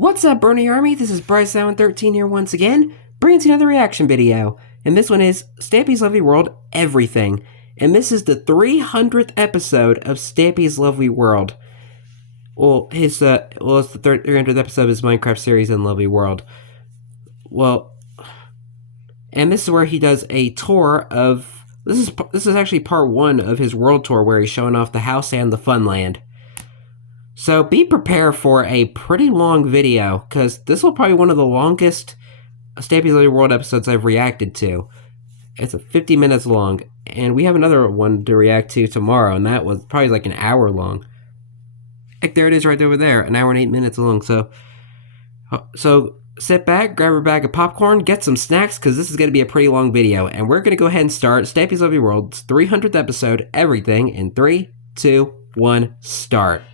What's up, Bernie Army? This is BryceAllen13 here once again, bringing you another reaction video. And this one is Stampy's Lovely World Everything. And this is the 300th episode of Stampy's Lovely World. Well, it's the 300th episode of his Minecraft series in Lovely World. Well, and this is where he does a tour of... This is actually part 1 of his world tour where he's showing off the house and the Funland. So be prepared for a pretty long video, because this will probably be one of the longest Stampy's Lovely World episodes I've reacted to. It's 50 minutes long, and we have another one to react to tomorrow, and that was probably like an hour long. Like, there it is right over there, an hour and 8 minutes long. So sit back, grab a bag of popcorn, get some snacks, because this is going to be a pretty long video, and we're going to go ahead and start Stampy's Lovely World's 300th episode, Everything, in 3, 2, 1, start.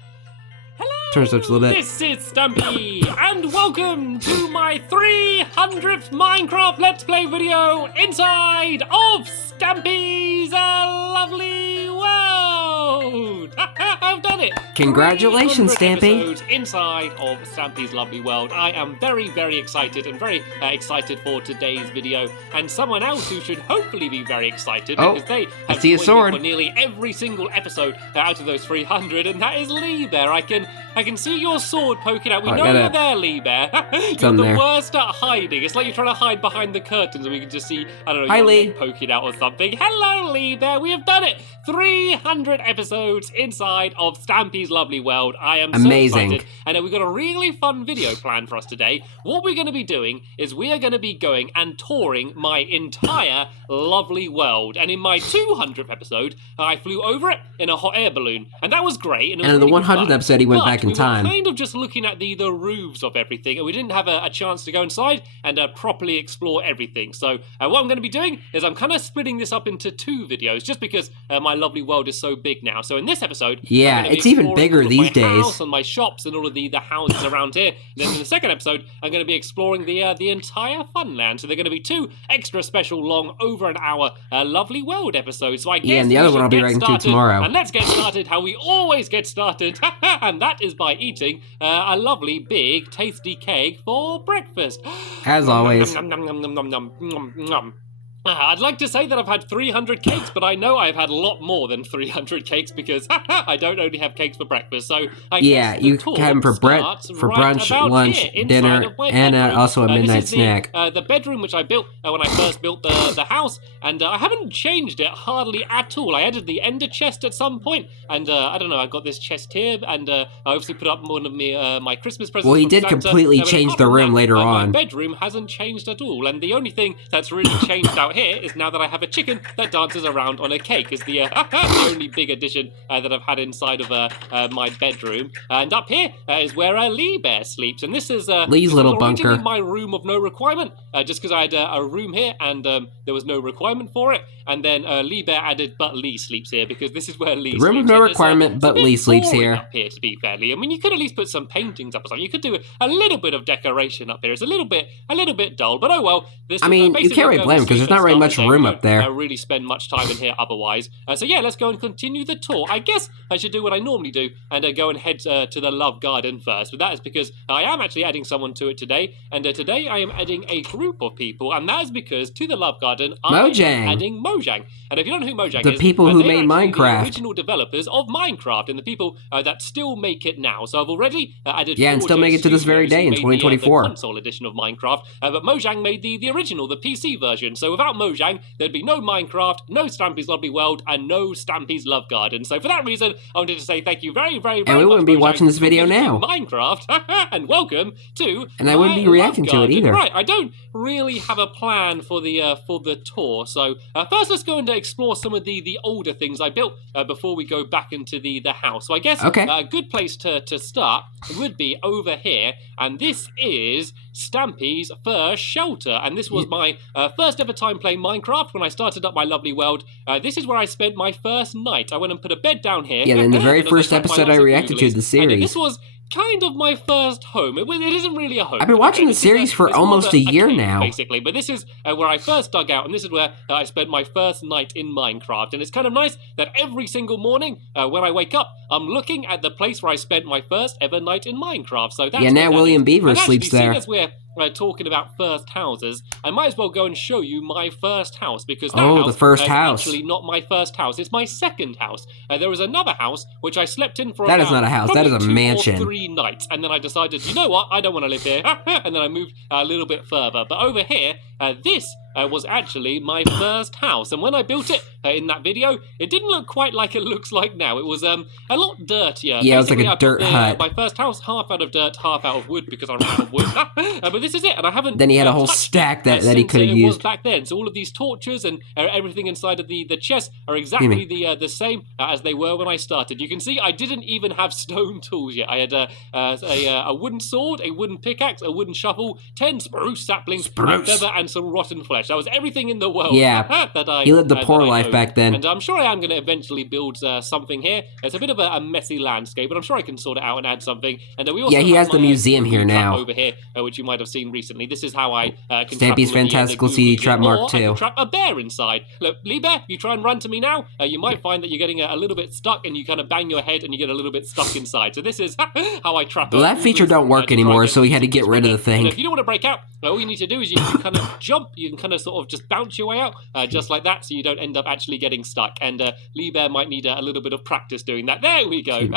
Turn this up a little bit. This is Stampy, and welcome to my 300th Minecraft Let's Play video inside of Stampy's Lovely World. I've done it. Congratulations, Stampy. Episodes inside of Stampy's Lovely World. I am very, very excited and very excited for today's video, and someone else who should hopefully be very excited because they have joined me for nearly every single episode out of those 300, and that is Lee Bear. I can see your sword poking out. We know you're there, Lee Bear. You're the worst at hiding. It's like you're trying to hide behind the curtains and we can just see, I don't know, your leg poking out or something. Hello, Lee Bear. We have done it. 300 episodes inside of Stampy's Lovely World. I am so excited. And we've got a really fun video planned for us today. What we're going to be doing is we are going to be going and touring my entire lovely world. And in my 200th episode, I flew over it in a hot air balloon. And that was great. And in the 100th episode, he went back in time. We were kind of just looking at the roofs of everything, and we didn't have a chance to go inside and properly explore everything. So what I'm going to be doing is I'm kind of splitting this up into 2 videos, just because my lovely world is so big now. So in this episode, yeah, it's even bigger these days. House and my shops and all of the houses around here. And then in the second episode, I'm going to be exploring the entire Funland. So they're going to be 2 extra special long, over an hour, lovely world episodes. So I guess and the other one I'll be writing to tomorrow. And let's get started how we always get started, and that is by eating a lovely, big, tasty cake for breakfast. As always. Nom, nom, nom, nom, nom, nom, nom, nom. I'd like to say that I've had 300 cakes, but I know I've had a lot more than 300 cakes because I don't only have cakes for breakfast. So I guess you have them for brunch, lunch, dinner, and also a midnight snack. The bedroom which I built when I first built the house, and I haven't changed it hardly at all. I added the ender chest at some point, and I don't know, I've got this chest here, and I obviously put up one of my Christmas presents. Well, he did completely change the room later on. My bedroom hasn't changed at all, and the only thing that's really changed out here is now that I have a chicken that dances around on a cake is the only big addition that I've had inside of my bedroom. And up here is where Lee Bear sleeps, and this is Lee's little bunker. My room of no requirement, just because I had a room here and there was no requirement for it. And then Lee Bear added, but Lee sleeps here because this is where Lee sleeps. Room of no requirement, but Lee sleeps here. Up here, to be fair, Lee. I mean, you could at least put some paintings up or something. You could do a little bit of decoration up here. It's a little bit dull, but oh well. This I mean, you can't really blame him because there's not really much room up there. I really spend much time in here otherwise. So yeah, let's go and continue the tour. I guess I should do what I normally do and go and head to the Love Garden first. But that is because I am actually adding someone to it today. And today I am adding a group of people. And that is because to the Love Garden, I am adding Mojang. And if you don't know who Mojang is, the people who made Minecraft, the original developers of Minecraft, and the people that still make it now. So I've already added and still make it to this very day in 2024. The console edition of Minecraft, but Mojang made the original, the PC version. So without Mojang, there'd be no Minecraft, no Stampy's Lovely World, and no Stampy's Love Garden. So for that reason, I wanted to say thank you very, very, very much. And we wouldn't be watching this video now. Minecraft, and welcome to. And I wouldn't be reacting to it either. Right, I don't really have a plan for the tour. So first, let's go and explore some of the older things I built before we go back into the house. So I guess a good place to start would be over here, and this is Stampy's first shelter, and this was my first ever time playing Minecraft when I started up my lovely world. This is where I spent my first night. I went and put a bed down here. Yeah, in the very first episode I reacted to the series. And this was kind of my first home. It isn't really a home. I've been watching the series for almost a year now. Basically, but this is where I first dug out, and this is where I spent my first night in Minecraft. And it's kind of nice that every single morning when I wake up, I'm looking at the place where I spent my first ever night in Minecraft. So that's now William Beaver sleeps there. As we're talking about first houses, I might as well go and show you my first house, because that the first house. Actually not my first house. It's my second house. There was another house which I slept in for that is not a house. That is a mansion. 2 or 3 nights, and then I decided, you know what, I don't want to live here, and then I moved a little bit further. But over here, this was actually my first house, and when I built it in that video, it didn't look quite like it looks like now. It was a lot dirtier. Yeah, it was like a dirt hut. My first house, half out of dirt, half out of wood, because I ran out of wood. But this is it, and I haven't. Then he had a whole stack that he could have used. It was back then. So all of these torches and everything inside of the chest are exactly the same as they were when I started. You can see I didn't even have stone tools yet. I had a wooden sword, a wooden pickaxe, a wooden shovel, 10 spruce saplings, a feather, and some rotten flesh. That was everything in the world. Yeah, that he lived the poor life back then. And I'm sure I am going to eventually build something here. It's a bit of a messy landscape, but I'm sure I can sort it out and add something. And we also he has the museum here now over here, which you might have seen recently. This is how I can Stampy's Fantastical CD Trap Mark II. I can trap a bear inside. Look, Lee Bear, you try and run to me now. You might find that you're getting a little bit stuck, and you kind of bang your head, and you get a little bit stuck inside. So this is how I trap. Well, that feature don't work anymore, so we had to get rid of the thing. If you don't want to break out, all you need to do is you can kind of jump. You can kind of sort of just bounce your way out, just like that, so you don't end up actually getting stuck. And Lee Bear might need a little bit of practice doing that. There we go.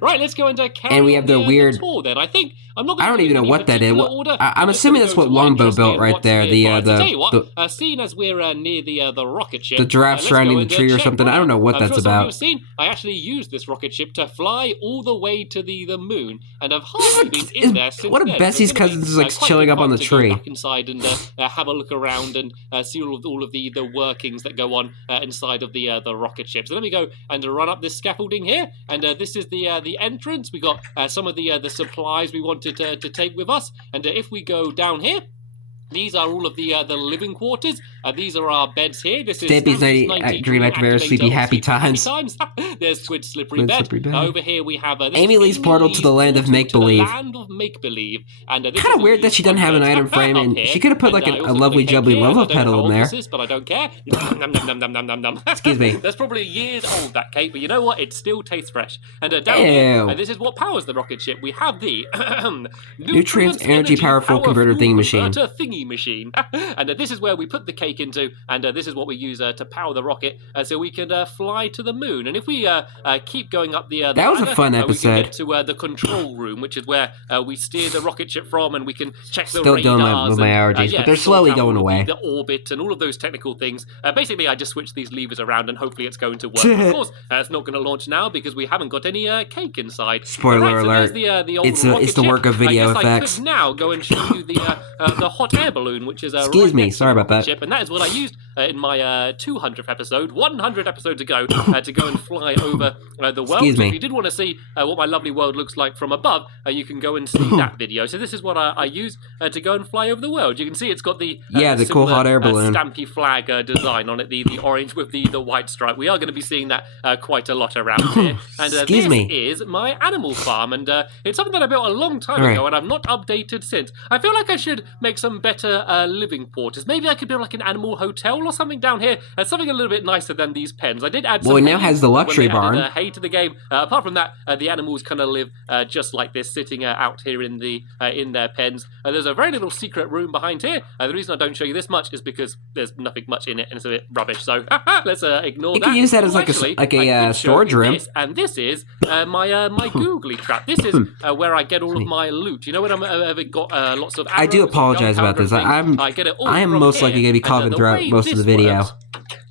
Right, let's go and carry and we have the weird tour then. I think I'm not. I don't even know what that is. I'm assuming that's what Longbow built right there. Seeing as we're near the rocket ship, the giraffe surrounding the tree or something. I don't know what that's about. I actually used this rocket ship to fly all the way to the moon, and I've hardly been in there since. What if Bessie's cousins is like chilling up on the tree? Go back inside and have a look around and see all of the workings that go on inside of the rocket ship. So let me go and run up this scaffolding here, and this is the entrance. We got some of the supplies we wanted to take with us, and if we go down here, these are all of the living quarters. These are our beds here. This is Stampy's Dream Activator Sleepy Happy Times. There's Squid Slippery Bed. Over here we have Amy Lee's portal to the land of make-believe. Land of make-believe. And kind of weird that she doesn't have an item frame, and she could have put like a lovely jubbly lava petal in there. But I don't care. Excuse me. That's probably years old, that cake, but you know what? It still tastes fresh. And down here, this is what powers the rocket ship. We have the Nutrients Energy Powerful Converter Thingy Machine. And this is where we put the cake into, and this is what we use to power the rocket, so we can fly to the moon. And if we keep going up the that was a fun episode. We can get to the control room, which is where we steer the rocket ship from, and we can check the radars. Still dealing with my allergies, but they're slowly going away. The orbit and all of those technical things. Basically, I just switch these levers around, and hopefully it's going to work. Of course, it's not going to launch now because we haven't got any cake inside. Spoiler alert! So it's the work of video effects. I could now go and show you the hot air balloon, which is excuse me, sorry about that. Ship, and that is what I used in my 200th episode, 100 episodes ago, to go and fly over the world. Excuse me. So if you did want to see what my lovely world looks like from above, you can go and see that video. So this is what I used to go and fly over the world. You can see it's got the the cool hot air balloon Stampy flag design on it, the orange with the white stripe. We are going to be seeing that quite a lot around here. And excuse me, is my animal farm, and it's something that I built a long time ago, and I've not updated since. I feel like I should make some better living quarters. Maybe I could build like an animal hotel or something down here. Something a little bit nicer than these pens. I did add some. Well, it now has the luxury barn. Hay to the game. Apart from that, the animals kind of live just like this, sitting out here in their pens. There's a very little secret room behind here. The reason I don't show you this much is because there's nothing much in it, and it's a bit rubbish. So let's ignore that. You can use that as like a storage room. And this is my googly trap. This is where I get all of my loot. You know when I've got lots of arrows. I do apologize about this. I am most likely going to be coughing throughout most of the video.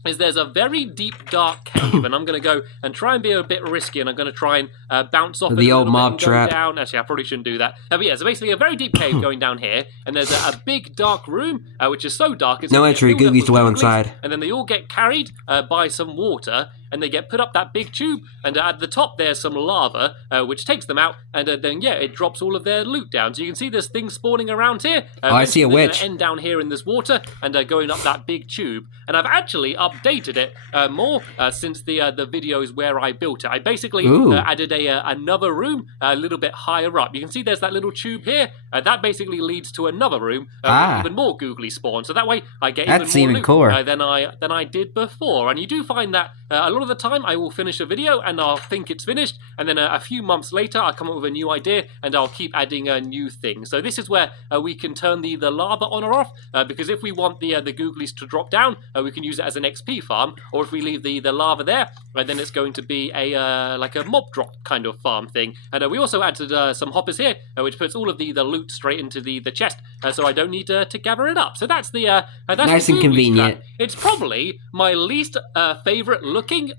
There's a very deep, dark cave, and I'm going to go and try and be a bit risky, and I'm going to try and bounce off the old mob trap. Down. Actually, I probably shouldn't do that. But yeah, so basically a very deep cave going down here, and there's a big, dark room, which is so dark. It's no entry, Googie's to well inside. And then they all get carried by some water, and they get put up that big tube, and at the top there's some lava, which takes them out, and then, yeah, it drops all of their loot down. So you can see there's things spawning around here. I see a witch. End down here in this water, and going up that big tube. And I've actually updated it more since the videos where I built it. I basically added another room a little bit higher up. You can see there's that little tube here. That basically leads to another room with even more googly spawn. So that way I get even more loot than I did before. And you do find that a lot of the time I will finish a video and I'll think it's finished, and then a few months later I'll come up with a new idea and I'll keep adding new things. So this is where we can turn the lava on or off, because if we want the googlies to drop down, we can use it as an XP farm, or if we leave the lava there, then it's going to be a like a mob drop kind of farm thing. And we also added some hoppers here, which puts all of the loot straight into the chest, so I don't need to gather it up. So that's the nice and convenient. It's probably my least favorite looking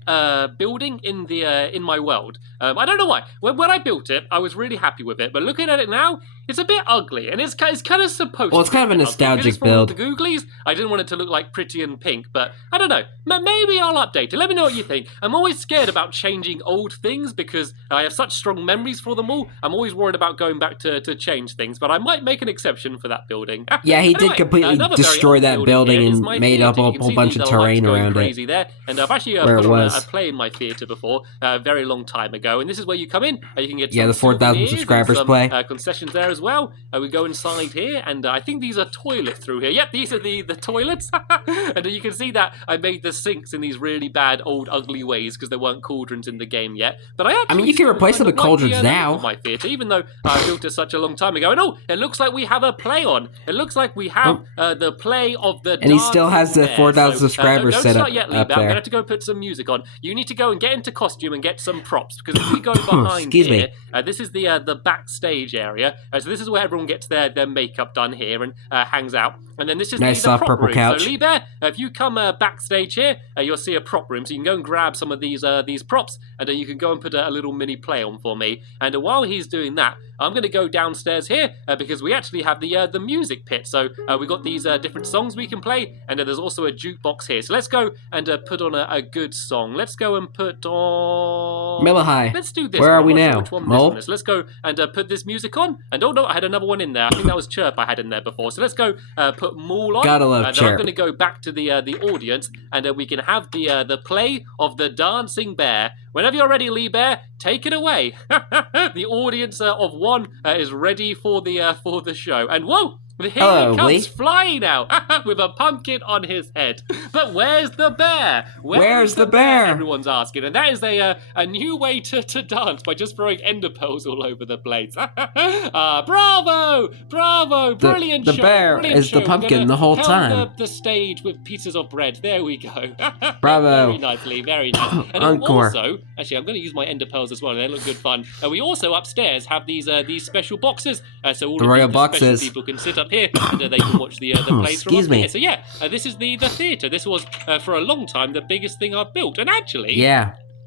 building in my world. I don't know why. When I built it, I was really happy with it, but looking at it now, it's a bit ugly, and it's kind of supposed to be. Well, it's kind of a nostalgic build. The googlies, I didn't want it to look like pretty and pink, but I don't know. Maybe I'll update it. Let me know what you think. I'm always scared about changing old things because I have such strong memories for them all. I'm always worried about going back to change things, but I might make an exception for that building. Yeah, he did completely destroy that building and made up a whole bunch of terrain around it. There. And I've actually put on a play in my theatre before, a very long time ago, and this is where you come in. You can get the 4,000 subscribers play. Concessions there as well. We go inside here, and I think these are toilets through here. Yep, these are the toilets. And you can see that I made the sinks in these really bad, old, ugly ways because there weren't cauldrons in the game yet. But I mean, you can replace them with cauldrons now. My theatre, even though I built it such a long time ago. And it looks like we have a play on. It looks like we have the play of the. And he still has the 4,000 subscribers set up yet, up there. I'm gonna have to go put some music on. You need to go and get into costume and get some props, because if we go behind here, this is the backstage area. So this is where everyone gets their makeup done here and hangs out. And then this is nice the soft prop purple room. couch. So Lee Bear, if you come backstage here, you'll see a prop room. So you can go and grab some of these props, and you can go and put a little mini play on for me. And while he's doing that, I'm going to go downstairs here because we actually have the music pit. So we've got these different songs we can play, and there's also a jukebox here. So let's go and put on a good song. Let's go and put on... Millahigh. Let's do this. Where are we now? Which one let's go and put this music on. And oh no, I had another one in there. I think that was Chirp I had in there before. So let's go put Maul on. Gotta love Chirp. Then I'm going to go back to the audience, and we can have the play of the dancing bear. Whenever you're ready, Lee Bear, take it away. The audience of one is ready for the show. And whoa! Here he comes flying out with a pumpkin on his head. But where's the bear? Where's the bear? Everyone's asking. And that is a new way to dance by just throwing ender pearls all over the place. Bravo! Bravo! Brilliant show. The bear is the pumpkin the whole time. The stage with pieces of bread. There we go. Bravo. Very nicely. Very nice. And Encore. Also, actually, I'm going to use my ender pearls as well. They look good fun. We also upstairs have these special boxes. So all the of royal the boxes. Special people can sit up here and they can watch the plays from up here. So yeah, this is the theatre. This was for a long time the biggest thing I've built, and actually,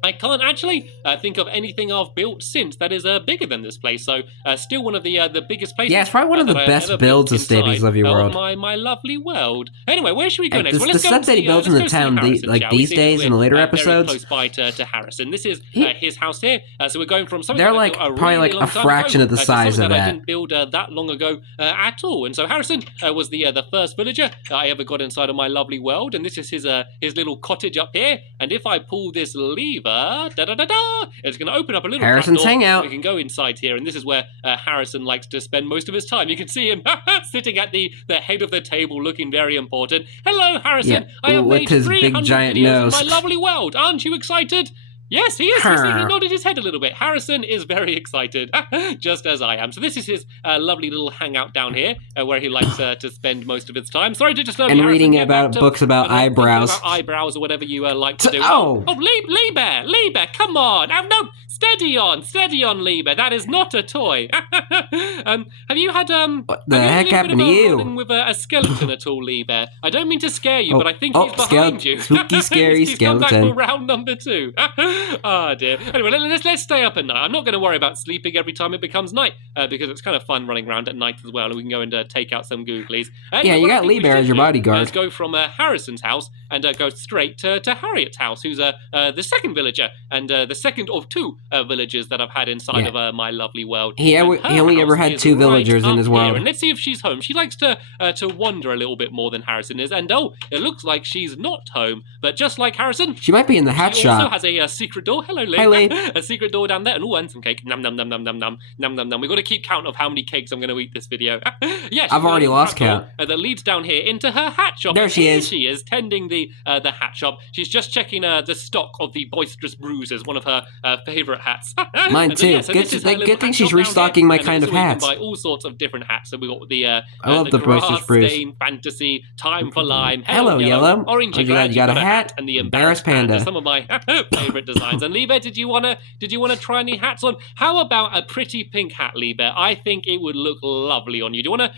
I can't actually think of anything I've built since that is bigger than this place. So still one of the biggest places. Yeah, it's probably one of the best builds of Stampy's Lovely World. My lovely world. Anyway, where should we go next? Well, let's the stuff that he builds in the town, these days in the later episodes. Very close by to Harrison. This is his house here. So we're going from something they're like probably like a fraction of the size of that. I didn't build that long ago at all. And so Harrison was the first villager I ever got inside of my lovely world. And this is his little cottage up here. And if I pull this lever, it's going to open up a little Harrison's hangout. We can go inside here, and this is where Harrison likes to spend most of his time. You can see him sitting at the head of the table, looking very important. Hello, Harrison. Yeah, I have made his 300 big giant videos nose. in my lovely world. Aren't you excited? Yes, he is. He nodded his head a little bit. Harrison is very excited, just as I am. So this is his lovely little hangout down here, where he likes to spend most of his time. Sorry to disturb you, and reading about books about eyebrows. About eyebrows or whatever you like to do. Oh, Lee Bear, come on. No, steady on, Lee Bear. That is not a toy. Have you had what the heck happened to you? With a skeleton at all, Lee Bear? I don't mean to scare you, but I think he's behind you. Spooky, scary he's skeleton. come back for round number 2. Oh dear. Anyway, let's stay up at night. I'm not going to worry about sleeping every time it becomes night because it's kind of fun running around at night as well. And we can go and take out some googlies. Yeah, you got Lee Bear as your bodyguard. Let's go from Harrison's house and go straight to Harriet's house, who's the second villager and the second of two villagers that I've had inside of my lovely world. He only ever had two villagers in his world. And let's see if she's home. She likes to wander a little bit more than Harrison is. And it looks like she's not home. But just like Harrison, she might be in the hat shop. She also has a secret door. Hello, Lee. Hi, Lee. A secret door down there. And some cake. Num, num, num, num, num, num, num, num, num. We've got to keep count of how many cakes I'm going to eat this video. Yes, I've already lost count. That leads down here into her hat shop. There she is. She is tending the hat shop. She's just checking the stock of the boisterous bruises, one of her favourite hats. Mine too. Yeah, so good thing she's restocking my kind of hats. You can buy all sorts of different hats. So we got the I love the boisterous bruise. Stain, fantasy, time for lime. Hello, yellow. Orange. You got a hat. And the embarrassed panda. Some of my favourite designs. And Liebe, did you wanna try any hats on? How about a pretty pink hat, Liebe? I think it would look lovely on you. Do you wanna?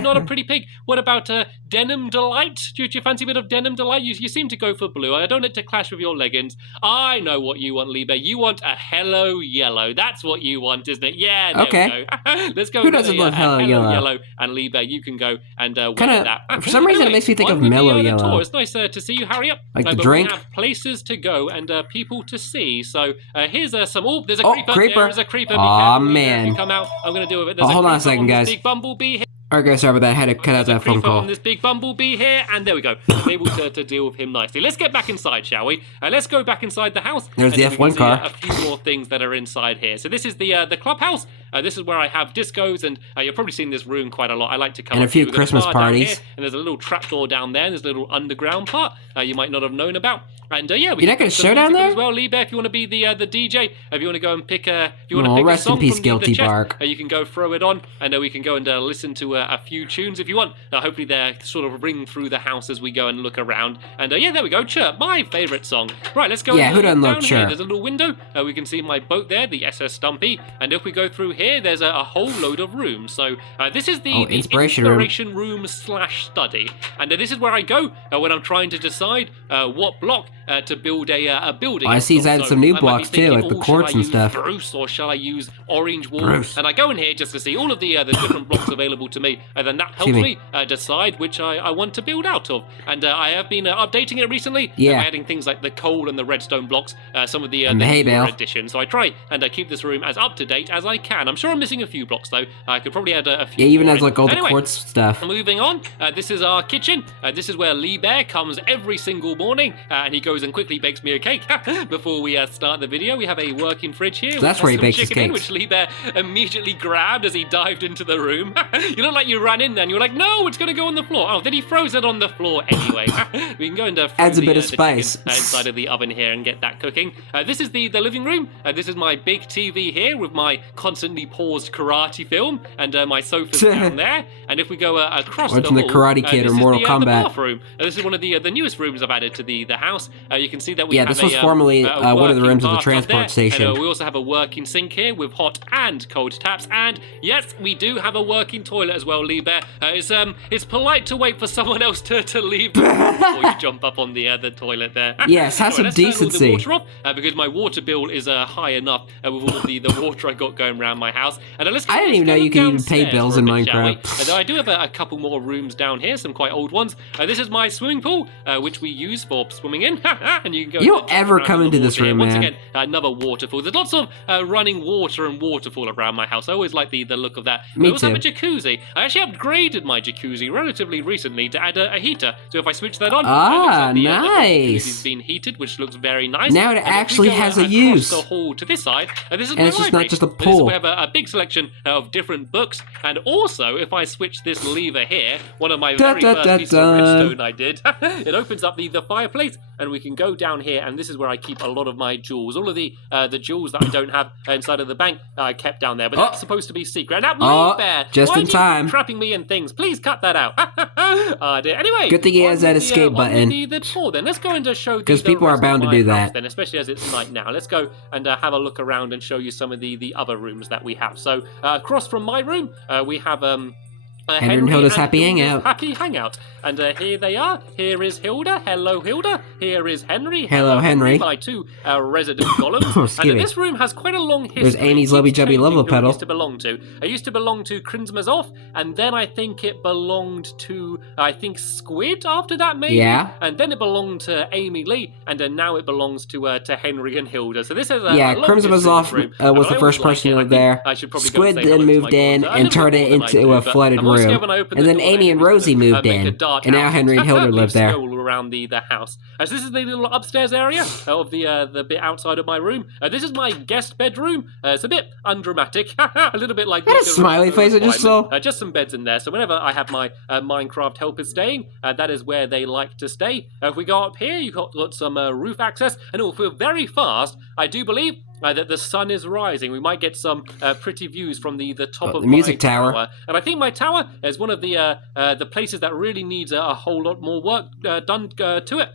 Not a pretty pink. What about denim delight? Do you fancy a bit of denim delight? You seem to go for blue. I don't want it to clash with your leggings. I know what you want, Liebe. You want a hello yellow. That's what you want, isn't it? Yeah. There we go. Let's go. Who doesn't love hello yellow? And Liebe, you can go and wear that. For some reason, it makes me think of mellow yellow. It's nice to see you. Hurry up. Like the but drink. We have places to go and people to see. So here's some. Oh, there's a creeper. There's a creeper. Aw, man. You come out. I'm gonna deal with it. There's hold on a second, guys. Big bumblebee here. Alright guys, sorry about that. I had to cut out that phone call. On this big bumblebee here, and there we go. Able to deal with him nicely. Let's get back inside, shall we? Let's go back inside the house. There's the F1 car. A few more things that are inside here. So this is the clubhouse. This is where I have discos, and you've probably seen this room quite a lot. I like to come and a few Christmas parties. And there's a little trapdoor down there. And there's a little underground part you might not have known about. And yeah, we you're not going to show down there as well, Liebe. If you want to be the DJ, if you want to go and pick if you want to pick rest a song in peace, from Guilty the chest, Bark. You can go throw it on, and we can go and listen to a few tunes if you want. Hopefully they sort of ring through the house as we go and look around. And yeah, there we go. Chirp, my favourite song. Right, let's go. Yeah, who doesn't love Chirp? Chirp? There's a little window. We can see my boat there, the SS Stampy. And if we go through here, there's a whole load of rooms. So this is the inspiration room / study. And this is where I go when I'm trying to decide what block to build a building. I see he's added some new blocks too, like the quartz and stuff. Bruce, or shall I use orange wool? Bruce. And I go in here just to see all of the different blocks available to me, and then that helps me decide which I want to build out of. And I have been updating it recently, adding things like the coal and the redstone blocks, some of the hay bale additions. So I try and keep this room as up to date as I can. I'm sure I'm missing a few blocks though. I could probably add a few. Yeah, even as like all the quartz stuff. Moving on, this is our kitchen. This is where Lee Bear comes every single morning, and he goes and quickly bakes me a cake before we start the video. We have a working fridge here. So that's where he bakes his cakes. Which Lee Bear immediately grabbed as he dived into the room. You look like you ran in there and you were like, no, it's going to go on the floor. Oh, then he froze it on the floor anyway. We can go and adds a bit of spice inside of the oven here and get that cooking. This is the living room. This is my big TV here with my constantly paused karate film, and my sofa's down there. And if we go across watching the Karate Kid or Mortal Kombat. The bathroom. This is one of the newest rooms I've added to the house. You can see that we have this was formerly one of the rooms of the transport station. And we also have a working sink here with hot and cold taps. And yes, we do have a working toilet as well, Lee Bear. It's polite to wait for someone else to leave before you jump up on the toilet there. Yes, have some decency. Let's turn all the water off, because my water bill is high enough with all of the water I got going around my house. And I didn't even know you could even pay bills in Minecraft. I do have a couple more rooms down here, some quite old ones. This is my swimming pool, which we use for swimming in. And you can go. You don't ever come into this room, Once man. again, another waterfall. There's lots of running water and waterfall around my house. I always like the look of that. Me I also too. have a jacuzzi. I actually upgraded my jacuzzi relatively recently to add a heater. So if I switch that on, nice. The jacuzzi's been heated, which looks very nice. Now it actually has a use. The hall to this side, this is and it's just not just a pool. We have a big selection of different books, and also if I switch this lever here, one of my very first pieces of redstone I did, it opens up the fireplace, and we can go down here, and this is where I keep a lot of my jewels. All of the jewels that I don't have inside of the bank, I kept down there, but that's supposed to be secret. And that Bear, just in time. Trapping me in things. Please cut that out. Dear. Anyway, good thing he has that escape button. The tour, then let's go and show because people are bound to do that. Then, especially as it's night now. Let's go and have a look around and show you some of the other rooms that we have. So across from my room, we have Henry and Hilda's happy hangout. Happy hangout. And here they are. Here is Hilda. Hello, Hilda. Here is Henry. Hello, Henry. My two resident golems. And this room has quite a long history. There's Amy's Lubby Jubby Love Pedal. It used to belong to Krinsmazov, and then I think it belonged to, Squid after that, maybe? Yeah. And then it belonged to Amy Lee, and then now it belongs to Henry and Hilda. So this is a Krinsmazov was the first person who lived there. Squid then moved in and turned it into a flooded room. And then Amy and Rosie moved in. And now Henry and Hilda live there. All around the house. So this is the little upstairs area of the bit outside of my room. This is my guest bedroom. It's a bit undramatic, a little bit like that. A smiley face I just saw. Just some beds in there. So whenever I have my Minecraft helpers staying, that is where they like to stay. If we go up here, you've got some roof access, and it will feel very fast. I do believe that the sun is rising. We might get some pretty views from the top of the music tower. And I think my tower is one of the places that really needs a whole lot more work done to it.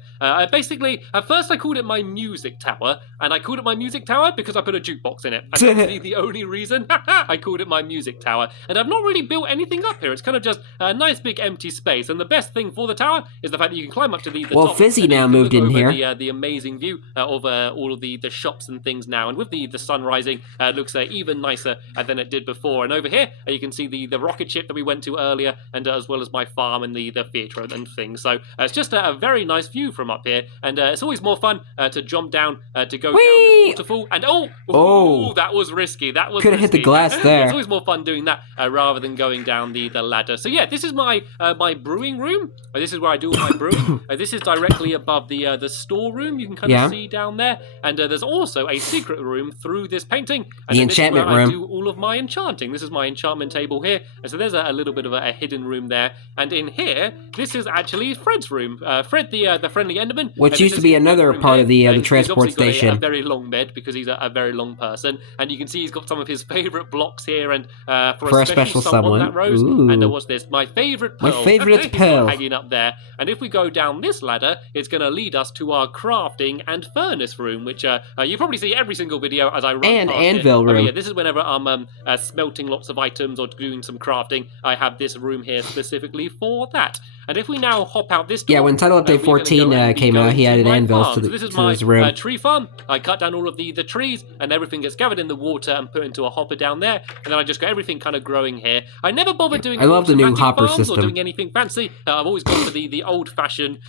Basically, at first I called it my music tower, and I called it my music tower because I put a jukebox in it. And that's the only reason I called it my music tower. And I've not really built anything up here. It's kind of just a nice big empty space. And the best thing for the tower is the fact that you can climb up to the top. Well, Fizzy now moved in here. The amazing view of all of the shops and things now. And with the sun rising, it looks even nicer than it did before. And over here, you can see the rocket ship that we went to earlier, and as well as my farm and the theatre and things. So it's just a very nice view from up here. And it's always more fun to jump down, to go down this waterfall. And that was risky. That was could have hit the glass there. It's always more fun doing that rather than going down the ladder. So yeah, this is my my brewing room. This is where I do all my brewing. This is directly above the storeroom. You can kind of see down there. And there's also a secret room through this painting. And the enchantment room. I do all of my enchanting. This is my enchantment table here. And so there's a little bit of a hidden room there. And in here, this is actually Fred's room. Fred, the friendly Enderman. Which used to be another part of the transport station. A very long bed because he's a very long person. And you can see he's got some of his favourite blocks here. And for a special someone that rose. Ooh. And what's this? My favourite pearl. My favourite pearl. Hanging up there. And if we go down this ladder, it's going to lead us to our crafting and furnace room, which you probably see every single video as I run and past anvil room. Yeah, this is whenever I'm smelting lots of items or doing some crafting. I have this room here specifically for that. And if we now hop out this door... Yeah, when Title Update 14 came out, he added anvils to his room. This is my tree farm. I cut down all of the trees, and everything gets gathered in the water and put into a hopper down there. And then I just got everything kind of growing here. I never bothered doing I love the new hopper system. Or doing anything fancy. I've always gone for the old-fashioned,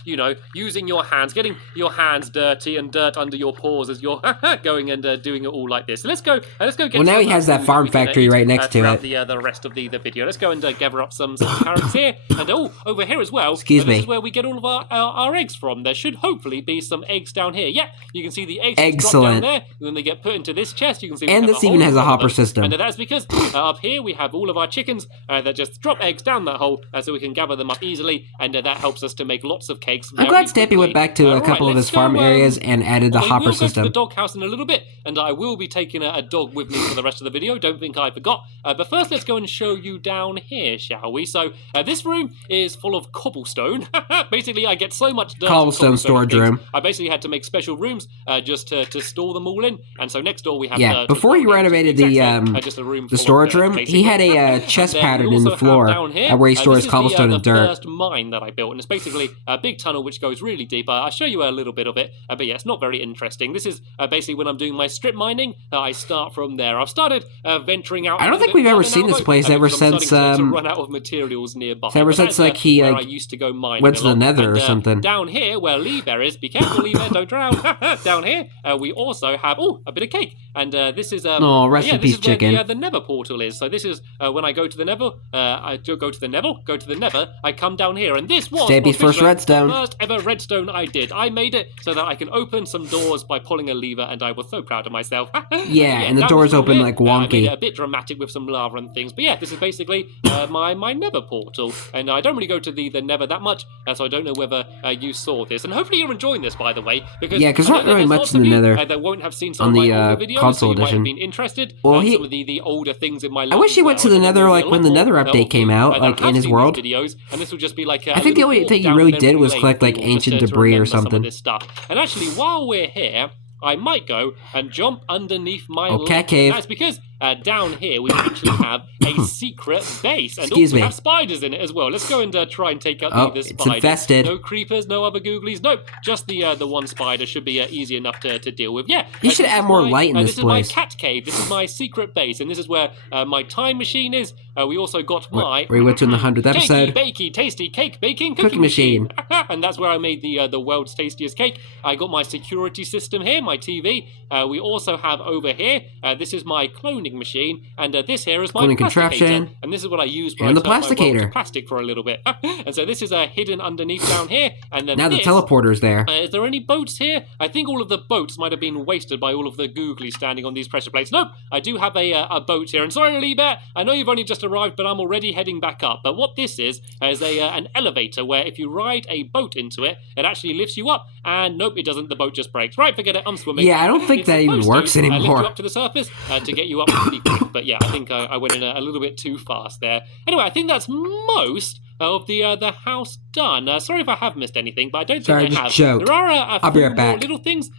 using your hands, getting your hands dirty and dirt under your paws as you're going and doing it all like this. So let's go get... Well, now he has that farm factory right next to it. The rest of the video. Let's go and gather up some carrots here. And over here as well. Excuse me. This is where we get all of our eggs from. There should hopefully be some eggs down here. Yeah, you can see the eggs drop down there. And then they get put into this chest. You can see. And this even has a hopper system. And that's because up here we have all of our chickens that just drop eggs down that hole, so we can gather them up easily, and that helps us to make lots of cakes. I'm glad Stampy went back to a couple of his farm areas and added the hopper system. We'll go to the doghouse in a little bit, and I will be taking a dog with me for the rest of the video. Don't think I forgot. But first, let's go and show you down here, shall we? So this room is full of cobblestone. Basically, I get so much dirt. Cobblestone storage room. I basically had to make special rooms just to store them all in. And so next door we have before he renovated the storage room, he had a chest pattern in the floor where he stores cobblestone and dirt. This is the first mine that I built, and it's basically a big tunnel which goes really deep. I'll show you a little bit of it, but yeah, it's not very interesting. This is basically when I'm doing my strip mining. I start from there. I've started venturing out. I don't think we've ever seen this place ever since run out of materials nearby. Ever since like he I used to go mining. Went to the Nether or something. Down here where Lee Bear is, be careful Lee Bear, don't drown. Down here we also have a bit of cake, and this is rest in peace, chicken. Where the Nether portal is. So this is when I go to the Nether. Go to the Nether. I come down here, and this was Stampy's first redstone. The first ever redstone I did. I made it so that I can open some doors by pulling a lever, and I was so proud of myself. Yeah, and the doors open like wonky. I made it a bit dramatic with some lava and things, but yeah, this is basically my Nether portal, and I don't really go to the Nether that much, so I don't know whether you saw this, and hopefully you're enjoying this, by the way, because there's not really much in the Nether that won't have seen some of my older videos, console so you edition. might have been interested. Well, some of the older things in my life. I wish he went to the Nether like when the Nether update came out, like in his world. Videos, and this will just be like I think the only thing he really did was collect like ancient debris or something. This stuff. And actually, while we're here, I might go and jump underneath my cat cave. That's because down here we actually have a secret base. And we have spiders in it as well. Let's go and try and take out the spiders. It's infested. No creepers, no other googlies. Nope, just the one spider should be easy enough to deal with. Yeah. You should add more light in this place. This is my cat cave. This is my secret base. And this is where my time machine is. We also got my... We went to the 100th episode. Bakey, tasty cake baking cooking machine. And that's where I made the world's tastiest cake. I got my security system here, my TV. We also have over here, this is my cloning machine. And this here is my cloning contraption. And this is what I use when and I the plasticator. To plastic for a little bit. And so this is hidden underneath down here. And then now the teleporter's there. Is there any boats here? I think all of the boats might have been wasted by all of the googly standing on these pressure plates. Nope, I do have a boat here. And sorry, Libet, I know you've only just arrived, but I'm already heading back up. But what this is an elevator where if you ride a boat into it, it actually lifts you up. And nope, it doesn't. The boat just breaks. Right, forget it. I'm swimming. Yeah, I don't think that even works anymore. Lift you up to the surface to get you up pretty quick. But yeah, I think I went in a little bit too fast there. Anyway, I think that's most of the house done. Sorry if I have missed anything, but I don't think I have. Joke. There are I'll be right back. little things.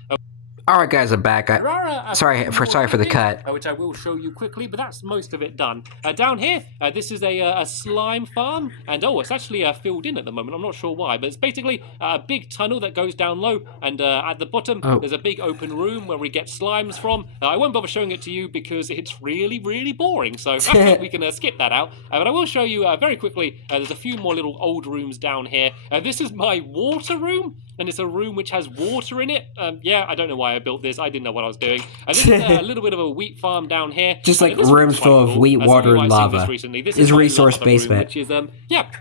Alright guys, I'm back. Sorry for the cut. Which I will show you quickly, but that's most of it done. Down here, this is a slime farm, and it's actually filled in at the moment. I'm not sure why, but it's basically a big tunnel that goes down low, and at the bottom there's a big open room where we get slimes from. I won't bother showing it to you because it's really, really boring, so I think we can skip that out. But I will show you very quickly, there's a few more little old rooms down here. This is my water room, and it's a room which has water in it. Yeah, I don't know why I built this. I didn't know what I was doing. This is a little bit of a wheat farm down here. Just like rooms full of wheat, water, and lava. This is resource basement. Which is,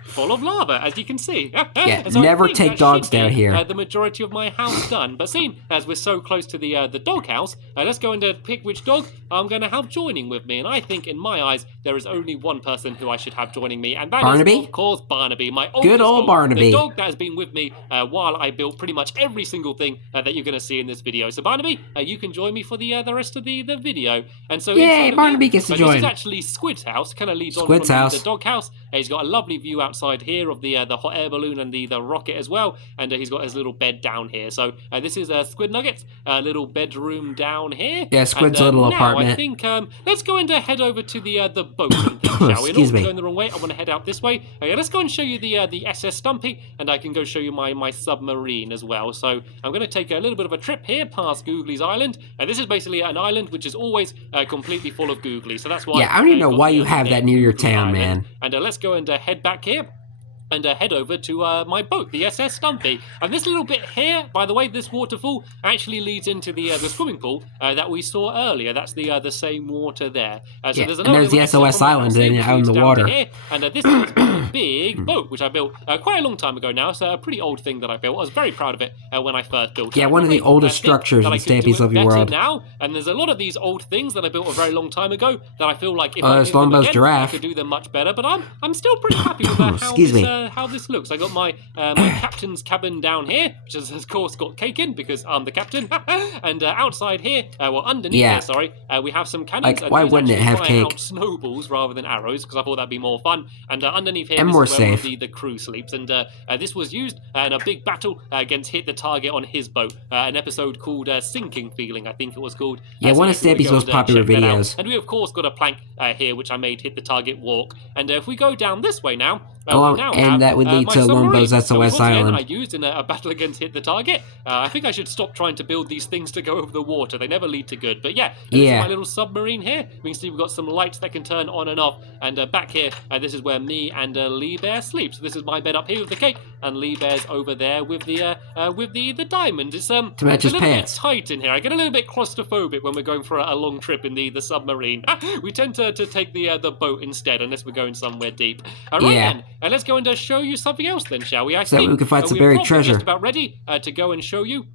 full of lava, as you can see. Yeah, so never take dogs down here. The majority of my house done. But seeing as we're so close to the dog house, let's go and pick which dog I'm going to have joining with me. And I think, in my eyes, there is only one person who I should have joining me, and that is, of course, Barnaby. My oldest good old dog, Barnaby. The dog that has been with me while I built pretty much every single thing that you're going to see in this video. So Barnaby, you can join me for the rest of the video. And so yeah, Barnaby gets to join. This is actually Squid's house. Kind of leads on from the dog house. He's got a lovely view outside here of the hot air balloon and the rocket as well. And he's got his little bed down here. So this is Squid Nuggets, a little bedroom down here. Yeah, Squid's little apartment. I think let's go and head over to the boat and thing, shall we? Excuse me. Going the wrong way. I want to head out this way. Yeah, let's go and show you the SS Stumpy, and I can go show you my submarine as well. So I'm going to take a little bit of a trip here past Googly's Island. And this is basically an island which is always completely full of googly. So that's why. Yeah, I don't even know why you have that near your town, man. And let's go and head back here. And head over to my boat, the SS Stumpy. And this little bit here, by the way, this waterfall actually leads into the swimming pool that we saw earlier. That's the same water there. So there's the SOS Island out in the water. And this is a big boat, which I built quite a long time ago now. So a pretty old thing that I built. I was very proud of it when I first built it. Yeah, one of the oldest structures in Stampy's Lovely World. Now, and there's a lot of these old things that I built a very long time ago that I feel like if I did them again, I could do them much better. But I'm still pretty happy with how this looks. I got my captain's cabin down here, which has of course got cake in because I'm the captain. And outside here, underneath here, sorry, we have some cannons. Like, why wouldn't it have cake? Out snowballs rather than arrows, because I thought that'd be more fun. And underneath here, and more safe. The crew sleeps. And this was used in a big battle against Hit the Target on his boat. An episode called Sinking Feeling, I think it was called. Yeah, one of Stampy's most popular videos. And we of course got a plank here, which I made Hit the Target walk. And if we go down this way now, and that would lead to Lombo's SOS Island. I used in a battle against Hit the Target. I think I should stop trying to build these things to go over the water. They never lead to good. But yeah, this is my little submarine here. We can see we've got some lights that can turn on and off. And back here, this is where me and Lee Bear sleep. So this is my bed up here with the cake, and Lee Bear's over there with the diamonds. It's a little bit tight in here. I get a little bit claustrophobic when we're going for a long trip in the submarine. We tend to take the boat instead, unless we're going somewhere deep. Right then. And let's go and show you something else then, shall we? So we can find some buried treasure. We're just about ready to go and show you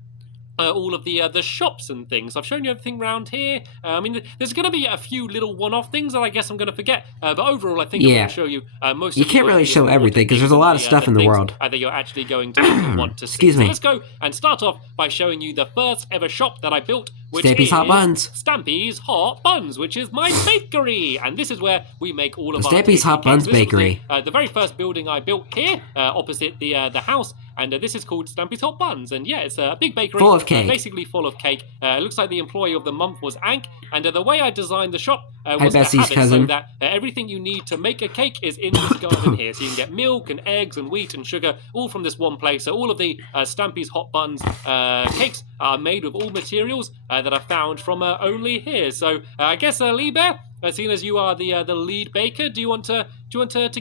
all of the shops and things. I've shown you everything around here. I mean, there's going to be a few little one-off things that I guess I'm going to forget. But overall, I think I'm going to show you most. You can't really show everything because there's a lot of stuff in the world that you're actually going to want to see. Excuse me. So let's go and start off by showing you the first ever shop that I built, which Stampy's is Hot Buns. Stampy's Hot Buns, which is my bakery, and this is where we make all of our Stampy's Hot Buns Bakery. The very first building I built here, opposite the house, and this is called Stampy's Hot Buns. And yeah, it's a big bakery. Full of cake. Basically full of cake. It looks like the employee of the month was Ank, and the way I designed the shop was to have it so that everything you need to make a cake is in this garden here. So you can get milk and eggs and wheat and sugar all from this one place. So all of the Stampy's Hot Buns cakes are made with all materials that are found from only here. So I guess Lee Bear, seeing as you are the lead baker, do you want to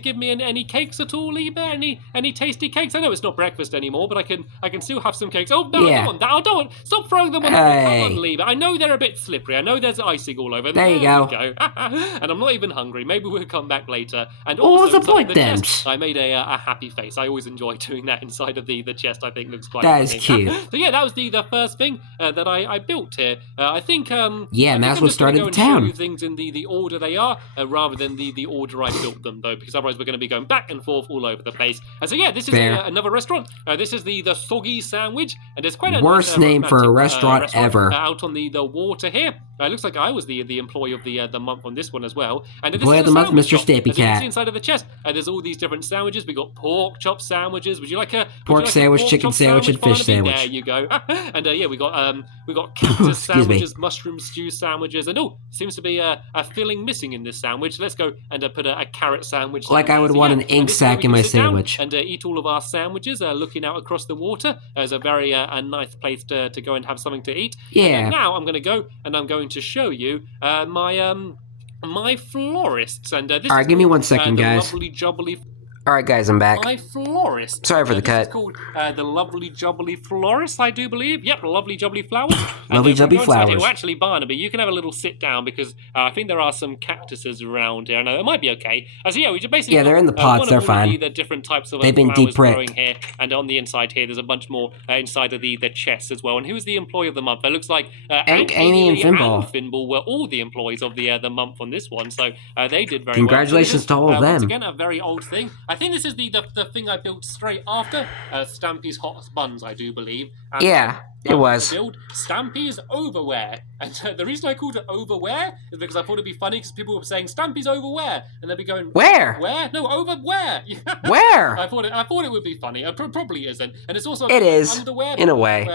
give me any cakes at all, Lee Bear? Any tasty cakes? I know it's not breakfast anymore, but I can still have some cakes. Oh no, I don't want that. I don't want. Stop throwing them on the floor. Come on, Lee Bear. I know they're a bit slippery. I know there's icing all over them. There you go. And I'm not even hungry. Maybe we'll come back later. And what also, was the point then? I made a happy face. I always enjoy doing that inside of the chest. I think looks quite. That is cute. So yeah, that was the first thing that I built here. I think yeah, and that's what started the town. town. Show you things in the order they are, rather than the order I built them, though, because otherwise we're going to be going back and forth all over the place. And so yeah, this is another restaurant. This is the Soggy Sandwich, and it's quite a worst name for a restaurant ever. Out on the water here. It looks like I was the employee of the month on this one as well. And employee of the month, Mr. Stampy Cat. Inside of the chest, there's all these different sandwiches. We got pork chop sandwiches. Would you like a pork sandwich, chicken sandwich, and fish sandwich? There you go. And yeah, we got cactus sandwiches, mushroom stew sandwiches, and seems to be a filling missing in this sandwich. Let's go and put a carrot sandwich. Like I would want an ink sac in my sandwich. And eat all of our sandwiches, looking out across the water. It's a very a nice place to go and have something to eat. Yeah. And now I'm going to go and I'm going to show you my florists. And this all right, give me 1 second, guys. Lovely jubbly. All right, guys, I'm back. My florist. Sorry for the cut. It's called the Lovely Jubbly Florist, I do believe. Yep, Lovely Jubbly Flowers. Lovely Jubbly Flowers. Well, actually, Barnaby, you can have a little sit down because I think there are some cactuses around here. No, it might be okay. So yeah, we just basically they're in the pots. They're fine. The different types of they've been flowers deep-pricked. growing here, and on the inside here, there's a bunch more inside of the chest as well. And who's the employee of the month? It looks like Hank, Amy, and Finball. Finball were all the employees of the month on this one. So they did very Congratulations well. to all of them. Once again, a very old thing. I think this is the thing I built straight after Stampy's Hot Buns, I do believe. And yeah, it was. Build Stampy's Overwear. And the reason I called it Overwear is because I thought it'd be funny because people were saying Stampy's Overwear, and they'd be going, where? Where? No, over where? Where? I thought it would be funny. It probably isn't. And it's also underwear, in a way.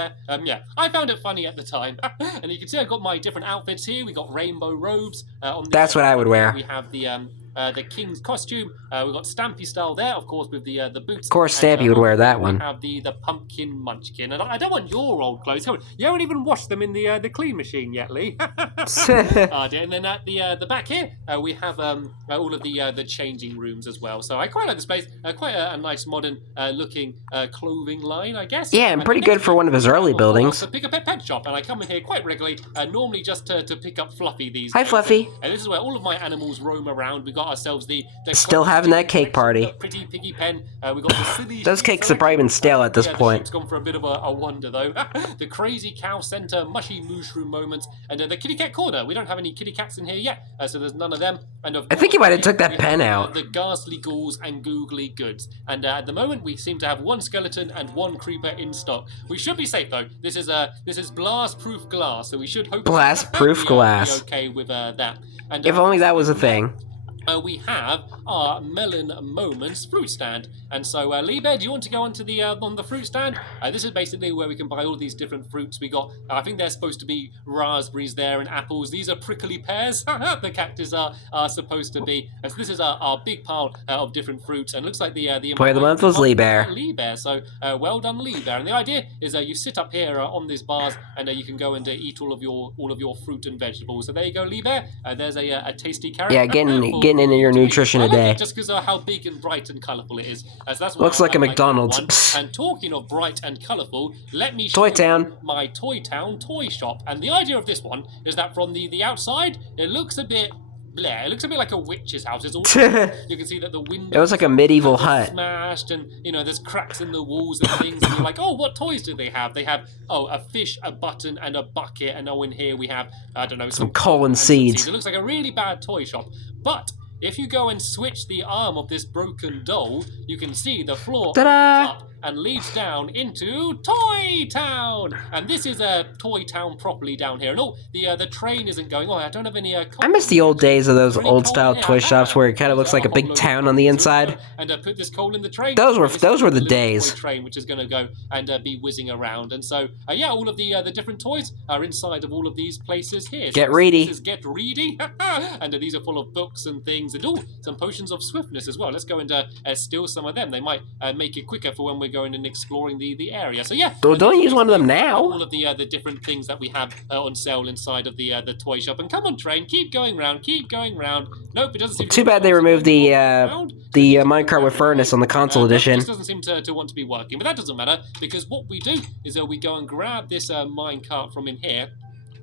Yeah, I found it funny at the time. And you can see I got my different outfits here. We got rainbow robes. That's what I would wear. We have the king's costume. We've got Stampy style there, of course, with the boots. Of course, Stampy would wear that one. We have the pumpkin munchkin. And I don't want your old clothes. You haven't even washed them in the clean machine yet, Lee. And then at the back here, we have all of the changing rooms as well. So I quite like this place. Quite a nice modern looking clothing line, I guess. Yeah, and pretty good for one of his early buildings. Pick a pet shop, and I come in here quite regularly, normally just to pick up Fluffy these days. Hi, Fluffy. And this is where all of my animals roam around. We got ourselves the still having that cake party. Pretty piggy pen. We got the silly. Those cakes have probably been stale at this point. It's gone for a bit of a wonder though. The crazy cow center, mushy mushroom moments, and the kitty cat corner. We don't have any kitty cats in here yet, so there's none of them. And of I think you might have took that pen out. The ghastly ghouls and googly goods. And at the moment, we seem to have one skeleton and one creeper in stock. We should be safe though. This is blast-proof glass, so we should hope blast-proof glass. Be okay with that. And if only that was a thing. We have our Melon Moments fruit stand. And so, Lee Bear, do you want to go onto the on the fruit stand? This is basically where we can buy all these different fruits. We got, I think they're supposed to be raspberries there and apples. These are prickly pears. The cactus are supposed to be. And so this is our big pile of different fruits. And it looks like the Employee of the month was Lee Bear. Lee Bear. So well done, Lee Bear. And the idea is you sit up here on these bars and you can go and eat all of your fruit and vegetables. So there you go, Lee Bear. There's a tasty carrot. Yeah, getting into your nutrition a day. Just because of how big and bright and colourful it is. So that's what looks like a McDonald's. And talking of bright and colourful, let me show Toy Town. You my Toy Town toy shop. And the idea of this one is that from the outside, it looks a bit bleh. It looks a bit like a witch's house. It's all you can see that the windows. It was like a medieval hut. Smashed, and there's cracks in the walls and things. And you're like, oh, what toys do they have? They have a fish, a button, and a bucket. And in here we have I don't know some colon seeds. It looks like a really bad toy shop, but if you go and switch the arm of this broken doll, you can see the floor opens up and leads down into Toy Town. And this is a Toy Town properly down here. And the train isn't going. Oh, I don't have any. I miss the old days of those old-style toy shops where it kind of looks like a big town on the inside. And put this coal in the train. Those were the days. Toy train, which is going to go and be whizzing around. And so, yeah, all of the different toys are inside of all of these places here. Get ready. This is Get Ready. And these are full of books and things. And some potions of swiftness as well. Let's go and steal some of them. They might make it quicker for when we're going and exploring the area. So yeah, don't use one of them now. All of the different things that we have on sale inside of the toy shop. And come on, train, keep going round. Nope, it doesn't seem. Too bad they removed the minecart with furnace on the console edition. This doesn't seem to want to be working, but that doesn't matter because what we do is we go and grab this minecart from in here.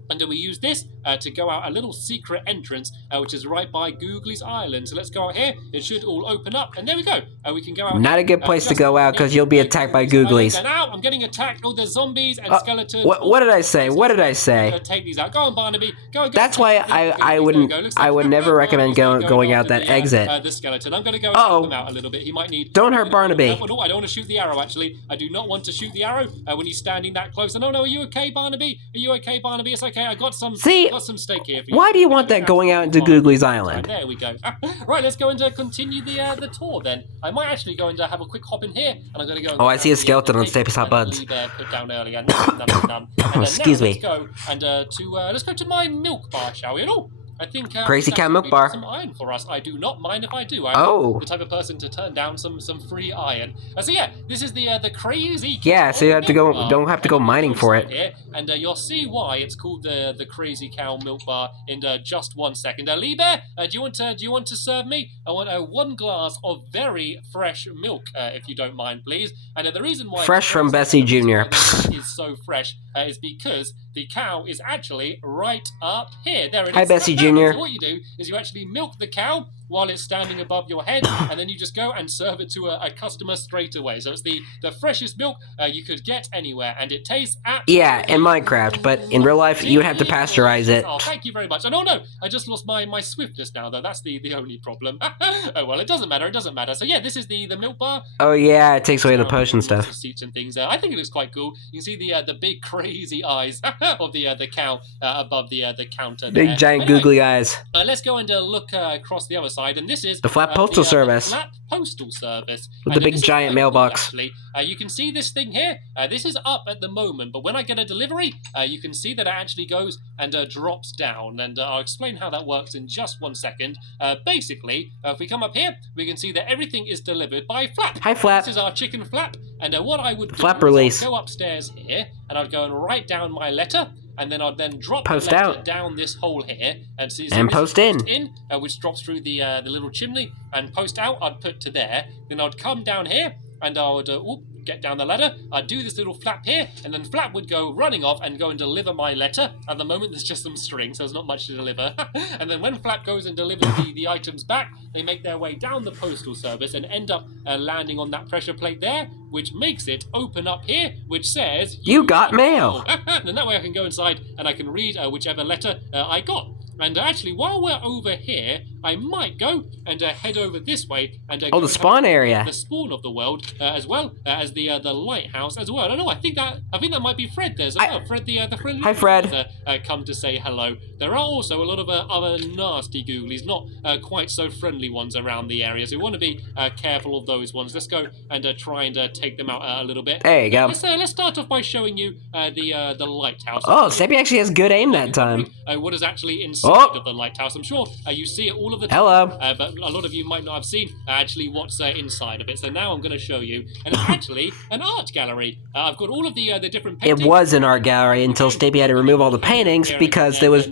And then we use this to go out a little secret entrance, which is right by Googly's Island. So let's go out here. It should all open up. And there we go. We can go out. Not a good place to go out because you'll be attacked by Googlies. Now I'm getting attacked. Oh, there's zombies and skeletons. What did I say? What did I say? Take these out. Go on, Barnaby. Go. That's why I would never recommend going out that exit. The skeleton. I'm going to go and help him out a little bit. He might need. Don't hurt Barnaby. No, I don't want to shoot the arrow. Actually, I do not want to shoot the arrow when he's standing that close. No, are you okay, Barnaby? Are you okay, Barnaby? It's okay. I got some. Got some steak here for you. Why do you want that going out into Googly's Island? There we go. Right, let's go and continue the tour then. I might actually go and have a quick hop in here, and I'm going to go. Oh, I see a skeleton on Stampy's Hot Buds. Put down earlier. Excuse me. Let's go to my milk bar, shall we? I think Crazy Cow Milk Bar. Some iron for us. I do not mind if I do. I'm the type of person to turn down some free iron. So yeah, this is the Crazy. Yeah, so you have to go. Don't have to go mining for it. Here, and you'll see why it's called the Crazy Cow Milk Bar in just 1 second. Lee Bear, do you want to serve me? I want 1 glass of very fresh milk, if you don't mind, please. And the reason why fresh from Bessie Jr. is so fresh is because the cow is actually right up here. There it is. Hi, Bessie Jr. So what you do is you actually milk the cow while it's standing above your head, and then you just go and serve it to a customer straight away. So it's the freshest milk you could get anywhere, and it tastes absolutely... Yeah, in Minecraft, but in real life, you would have to pasteurize it. Oh, thank you very much. And oh no, I just lost my swiftness now, though. That's the only problem. Oh, well, it doesn't matter. So yeah, this is the milk bar. Oh yeah, it takes away the potion stuff. Seats and things. I think it looks quite cool. You can see the big crazy eyes of the cow above the counter. Big giant googly eyes. Let's go and look across the other side, and this is the Flat Postal Service. The Flat Postal Service with the big giant mailbox. Cool, you can see this thing here. This is up at the moment, but when I get a delivery, you can see that it actually goes and drops down. And I'll explain how that works in just 1 second. Basically, if we come up here, we can see that everything is delivered by Flap. Hi, Flap. This is our chicken Flap. And what I would do Flap is release. I'd go upstairs here, and I'd go and write down my letter. And then I'd then drop post the letter out down this hole here and see and post in, which drops through the little chimney, and post out. I'd put to there. Then I'd come down here and I would get down the ladder. I'd do this little flap here, and then Flap would go running off and go and deliver my letter. At the moment, there's just some string, so there's not much to deliver. And then when Flap goes and delivers the items back, they make their way down the postal service and end up landing on that pressure plate there, which makes it open up here, which says you got mail. And that way I can go inside and I can read whichever letter I got. And actually, while we're over here, I might go and head over this way and the spawn area, the spawn of the world, as well as the lighthouse as well. I don't know. I think that might be Fred. There's Fred, the friendly. Hi, Fred. Come to say hello. There are also a lot of other nasty googlies, not quite so friendly ones around the area. So we want to be careful of those ones. Let's go and try and take them out a little bit. There you go. Let's start off by showing you the lighthouse. Oh, Stampy actually has good aim that time. What is actually inside of the lighthouse? I'm sure you see it all of the time. Hello. But a lot of you might not have seen actually what's inside of it. So now I'm going to show you. And it's actually an art gallery. I've got all of the different paintings. It was an art gallery until Stampy had to remove all the paintings because they was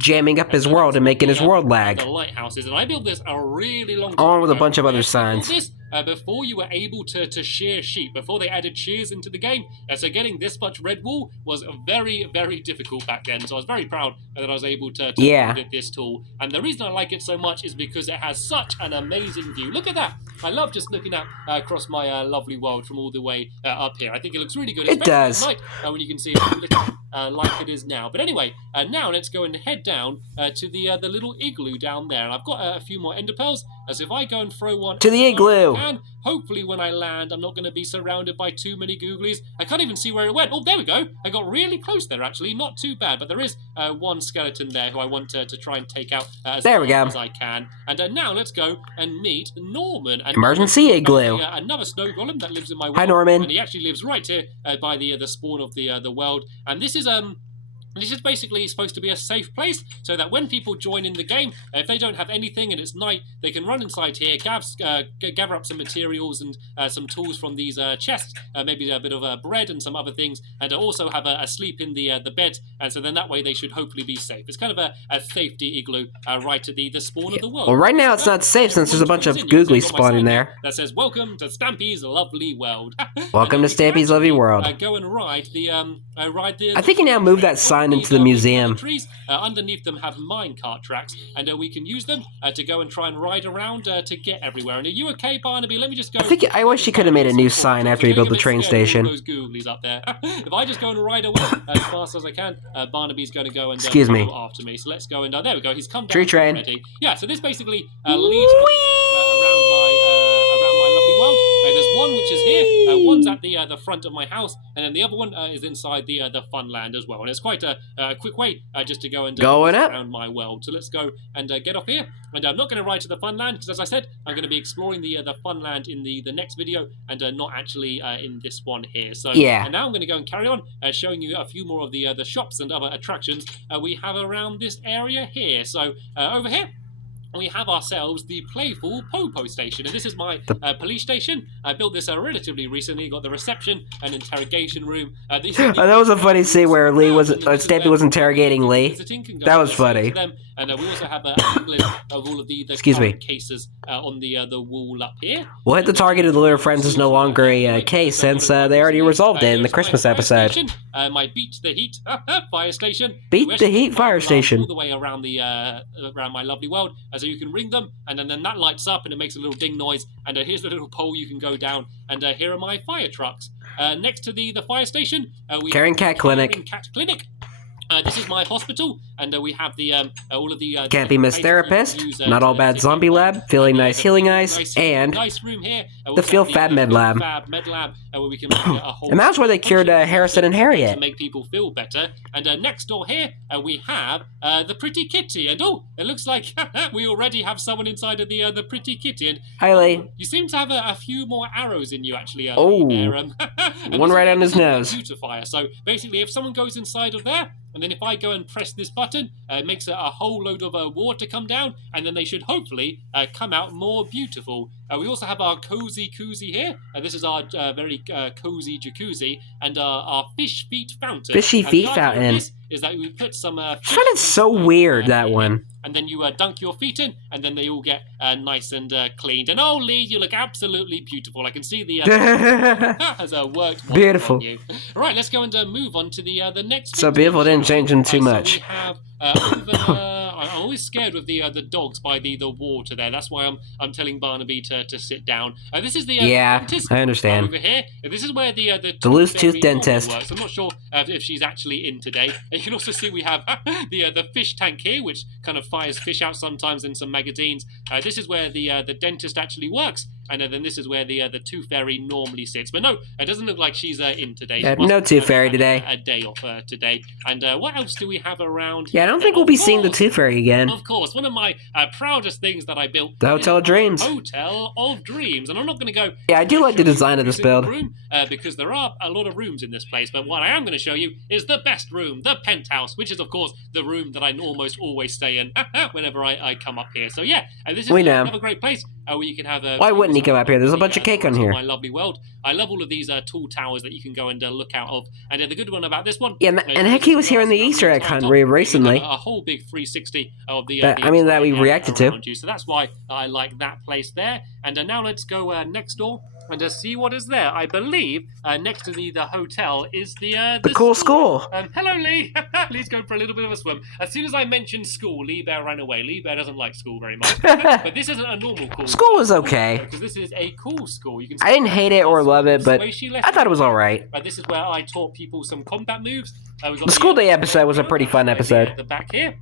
jamming up his world and making his world lag. The lighthouses. And I built this a really long time along with a ago. bunch of other signs. Before you were able to shear sheep, before they added shears into the game. So getting this much red wool was very, very difficult back then. So I was very proud that I was able to edit this tool. And the reason I like it so much is because it has such an amazing view. Look at that. I love just looking out across my lovely world from all the way up here. I think it looks really good. It does. At night, when you can see it like it is now. But anyway, now let's go and head down to the little igloo down there. And I've got a few more ender pearls. So if I go and throw one to the igloo, hopefully when I land, I'm not going to be surrounded by too many googlies. I can't even see where it went. Oh, there we go. I got really close there, actually. Not too bad, but there is one skeleton there who I want to try and take out as fast as I can. And now let's go and meet Norman. And emergency igloo. Another snow golem that lives in my world. Hi, Norman. And he actually lives right here by the spawn of the world. And this is basically supposed to be a safe place, so that when people join in the game, if they don't have anything and it's night, they can run inside here, gather up some materials and some tools from these chests, maybe a bit of bread and some other things, and also have a sleep in the bed, and so then that way they should hopefully be safe. It's kind of a safety igloo right at the spawn of the world. Well, right now it's not safe since there's a bunch of googlies spawning there. That says, welcome to Stampy's lovely world. Welcome to Stampy's lovely world. Go and ride the... I think you now move that sign into the museum. Trees. Underneath them have minecart tracks, and we can use them to go and try and ride around to get everywhere. And are you okay, Barnaby? Let me just go. I wish you could have made a new sign after you built the train station. Those googlies up there. If I just go and ride away as fast as I can, Barnaby's going to go and go after me. So let's go and there we go. He's come down tree train. already. Yeah. So this basically leads me around my lovely world. There's one which is here. One's at the front of my house, and then the other one is inside the fun land as well. And it's quite a quick way just to go and around my world. So let's go and get off here. And I'm not going to ride to the fun land because, as I said, I'm going to be exploring the fun land in the next video, and not actually in this one here. So and now I'm going to go and carry on showing you a few more of the shops and other attractions we have around this area here. So over here we have ourselves the Playful Popo Station, and this is my police station. I built this relatively recently. Got the reception and interrogation room. That was a funny scene where Stampy was interrogating Lee. That was funny. And we also have a list of all of the cases on the wall up here. We'll hit the target of the Little Friends is no longer a case since they already resolved it in the Christmas episode. My Beat the Heat fire station. Beat the Heat fire station. All the way around around my lovely world. So you can ring them, and then that lights up and it makes a little ding noise. And here's the little pole you can go down. And here are my fire trucks. Next to the fire station, we Caring Cat Clinic. This is my hospital, and we have the all of the Can't Be Miss Therapist, Not All Bad Zombie Lab, Feeling Nice Healing Ice, and nice room here. the Feel Fab Med Lab. Where we can make a whole and that's where they cured Harrison and Harriet. To make people feel better. And next door here, we have the Pretty Kitty. And it looks like we already have someone inside of the Pretty Kitty. And hi, Lee. You seem to have a few more arrows in you, actually. One right on his nose. Beautifier. So basically, if someone goes inside of there, and then if I go and press this button, it makes a whole load of water come down, and then they should hopefully come out more beautiful. We also have our cozy koozie here. This is our very cozy jacuzzi, and our fish feet fountain. Fishy feet fountain. Is that we put some I find it so weird, that one. And then you dunk your feet in, and then they all get nice and cleaned. And Lee, you look absolutely beautiful. I can see the has worked beautiful on you. All right, let's go and move on to the next. So beautiful, didn't change them too much. So we have I'm always scared with the dogs by the water there. That's why I'm telling Barnaby to sit down. This is the dentist I understand. Over here. This is where the loose tooth dentist works. I'm not sure if she's actually in today. You can also see we have the fish tank here, which kind of fires fish out sometimes in some magazines. This is where the dentist actually works. And then this is where the Tooth Fairy normally sits. But no, it doesn't look like she's in today. No Tooth Fairy today. A day off today. And what else do we have around? Yeah, I don't think we'll be seeing the Tooth Fairy again. Of course, one of my proudest things that I built. The Hotel of Dreams. Hotel of Dreams. And I'm not going to go... Yeah, I do like the design of this build. Room, because there are a lot of rooms in this place. But what I am going to show you is the best room, the penthouse, which is, of course, the room that I almost always stay in whenever I come up here. So, yeah, this is another great place where you can have... Why wouldn't he come up here? There's a bunch of cake on here. My lovely world. I love all of these tall towers that you can go and look out of. And the good one about this one... Yeah, and heck, he was here in the Easter egg hunt recently. A whole big 360 of the... that we reacted to. So that's why I like that place there. And now let's go next door and see what is there. I believe next to the hotel is the cool school. Hello, Lee. Lee's going for a little bit of a swim. As soon as I mentioned school, Lee Bear ran away. Lee Bear doesn't like school very much. But this isn't a normal school. School was okay. Because this is a cool school. You can I didn't hate it or love it, but I thought it was alright. This is where I taught people some combat moves. The school day episode was a pretty fun episode. The back here.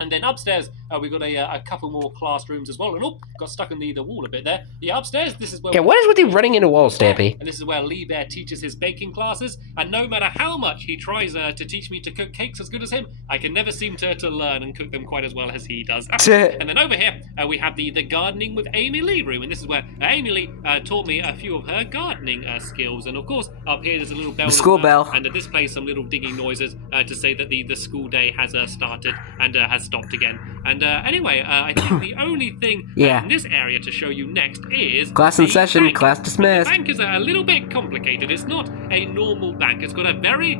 And then upstairs, we've got a couple more classrooms as well. And got stuck in the wall a bit there. Yeah, upstairs, this is where... Yeah, what is with you running into walls, Stampy? And this is where Lee Bear teaches his baking classes. And no matter how much he tries to teach me to cook cakes as good as him, I can never seem to learn and cook them quite as well as he does. And then over here, we have the gardening with Amy Lee room. And this is where Amy Lee taught me a few of her gardening skills. And of course, up here there's a little bell. The school bell. And this plays some little dinging noises to say that the school day has started and has stopped again. And anyway, I think the only thing in this area to show you next is... Class in session, bank. class dismissed. The bank is a little bit complicated. It's not a normal bank. It's got a very